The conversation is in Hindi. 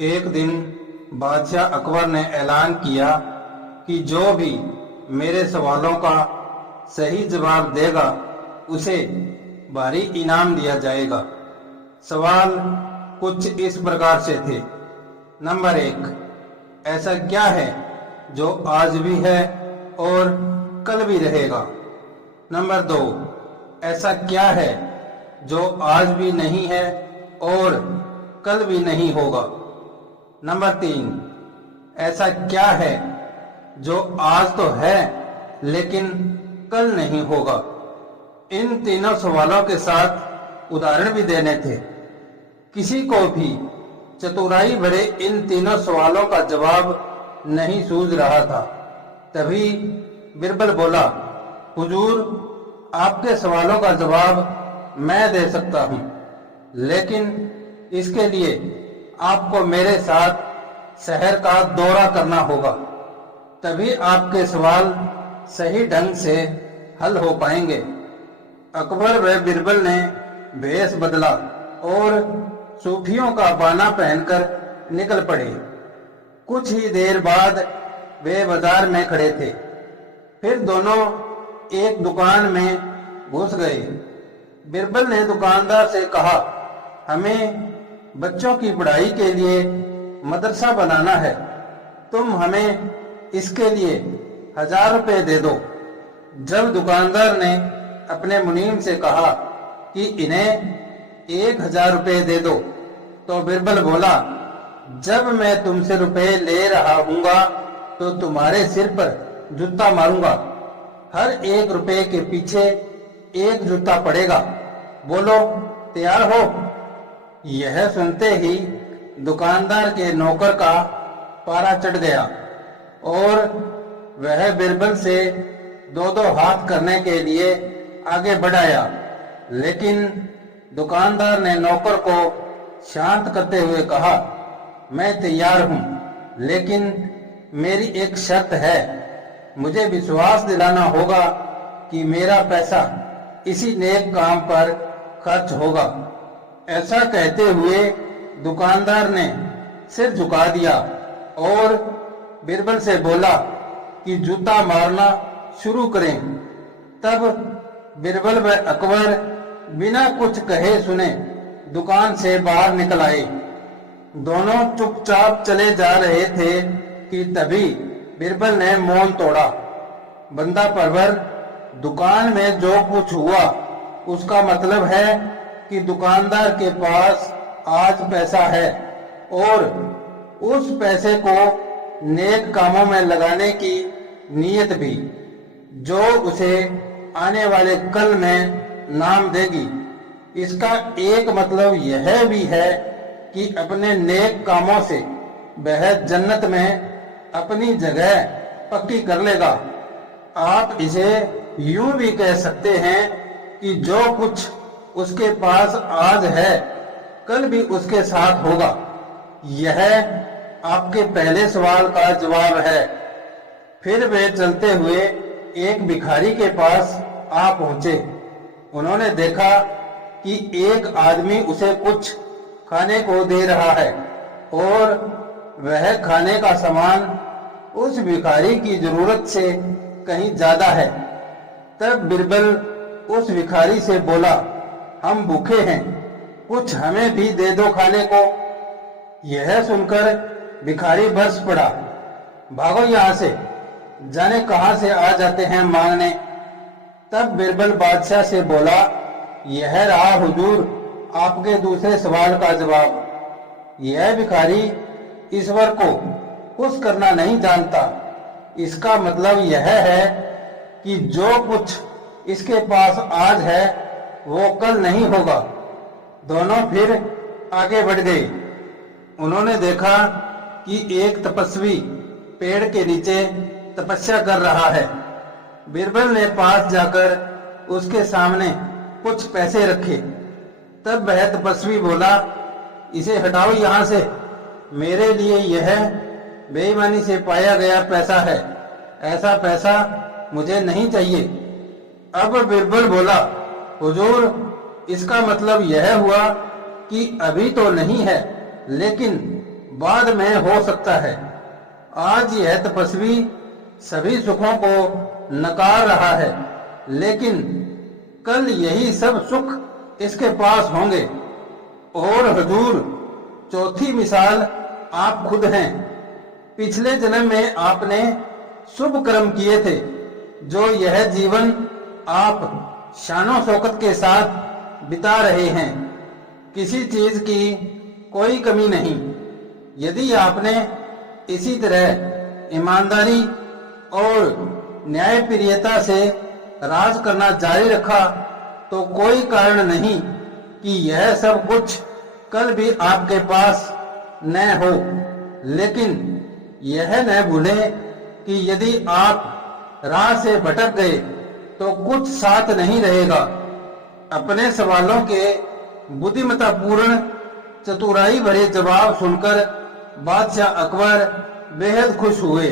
एक दिन बादशाह अकबर ने ऐलान किया कि जो भी मेरे सवालों का सही जवाब देगा उसे भारी इनाम दिया जाएगा। सवाल कुछ इस प्रकार से थे। नंबर 1, ऐसा क्या है जो आज भी है और कल भी रहेगा? नंबर 2, ऐसा क्या है जो आज भी नहीं है और कल भी नहीं होगा? नंबर 3, ऐसा क्या है जो आज तो है लेकिन कल नहीं होगा? इन तीनों सवालों के साथ उदाहरण भी देने थे। किसी को भी चतुराई भरे इन तीनों सवालों का जवाब नहीं सूझ रहा था। तभी बिरबल बोला, हुजूर, आपके सवालों का जवाब मैं दे सकता हूँ, लेकिन इसके लिए आपको मेरे साथ शहर का दौरा करना होगा, तभी आपके सवाल सही ढंग से हल हो पाएंगे। अकबर व बिरबल ने भेष बदला और सूफियों का बाना पहनकर निकल पड़े। कुछ ही देर बाद वे बाजार में खड़े थे। फिर दोनों एक दुकान में घुस गए। बिरबल ने दुकानदार से कहा, हमें बच्चों की पढ़ाई के लिए मदरसा बनाना है, तुम हमें इसके लिए 1000 रुपए दे दो। जब दुकानदार ने अपने मुनीम से कहा कि इन्हें 1000 रुपए दे दो, तो बिरबल बोला, जब मैं तुमसे रुपए ले रहा हूँगा तो तुम्हारे सिर पर जूता मारूंगा। हर 1 रुपए के पीछे 1 जूता पड़ेगा। बोलो, तैयार हो? यह सुनते ही दुकानदार के नौकर का पारा चढ़ गया और वह बिरबल से 2-2 हाथ करने के लिए आगे बढ़ाया, लेकिन दुकानदार ने नौकर को शांत करते हुए कहा, मैं तैयार हूँ, लेकिन मेरी एक शर्त है। मुझे विश्वास दिलाना होगा कि मेरा पैसा इसी नेक काम पर खर्च होगा। ऐसा कहते हुए दुकानदार ने सिर झुका दिया और बिरबल से बोला कि जूता मारना शुरू करें। तब बिरबल व अकबर बिना कुछ कहे सुने दुकान से बाहर निकल आए। दोनों चुपचाप चले जा रहे थे कि तभी बिरबल ने मौन तोड़ा। बंदा परवर, दुकान में जो कुछ हुआ उसका मतलब है कि दुकानदार के पास आज पैसा है और उस पैसे को नेक कामों में लगाने की नीयत भी, जो उसे आने वाले कल में नाम देगी। इसका एक मतलब यह भी है कि अपने नेक कामों से वह जन्नत में अपनी जगह पक्की कर लेगा। आप इसे यूं भी कह सकते हैं कि जो कुछ उसके पास आज है कल भी उसके साथ होगा। यह आपके पहले सवाल का जवाब है। फिर वे चलते हुए एक भिखारी के पास आ पहुंचे। उन्होंने देखा कि एक आदमी उसे कुछ खाने को दे रहा है और वह खाने का सामान उस भिखारी की जरूरत से कहीं ज्यादा है। तब बिरबल उस भिखारी से बोला, हम भूखे हैं, कुछ हमें भी दे दो खाने को। यह सुनकर भिखारी बरस पड़ा, भागो यहाँ से, जाने कहां से आ जाते हैं मांगने। तब बिरबल बादशाह से बोला, यह रहा हुजूर आपके दूसरे सवाल का जवाब। यह भिखारी ईश्वर को खुश करना नहीं जानता। इसका मतलब यह है कि जो कुछ इसके पास आज है वो कल नहीं होगा। दोनों फिर आगे बढ़ गए। उन्होंने देखा कि एक तपस्वी पेड़ के नीचे तपस्या कर रहा है। बिरबल ने पास जाकर उसके सामने कुछ पैसे रखे। तब वह तपस्वी बोला, इसे हटाओ यहाँ से, मेरे लिए यह बेईमानी से पाया गया पैसा है, ऐसा पैसा मुझे नहीं चाहिए। अब बिरबल बोला, हुजूर, इसका मतलब यह हुआ कि अभी तो नहीं है, लेकिन बाद में हो सकता है। आज यह तपस्वी सभी सुखों को नकार रहा है, लेकिन कल यही सब सुख इसके पास होंगे। और हुजूर, चौथी मिसाल आप खुद हैं। पिछले जन्म में आपने शुभ कर्म किए थे, जो यह जीवन आप शानो शौकत के साथ बिता रहे हैं। किसी चीज की कोई कमी नहीं। यदि आपने इसी तरह ईमानदारी और न्यायप्रियता से राज करना जारी रखा तो कोई कारण नहीं कि यह सब कुछ कल भी आपके पास न हो। लेकिन यह न भूलें कि यदि आप राह से भटक गए तो कुछ साथ नहीं रहेगा। अपने सवालों के बुद्धिमत्तापूर्ण चतुराई भरे जवाब सुनकर बादशाह अकबर बेहद खुश हुए।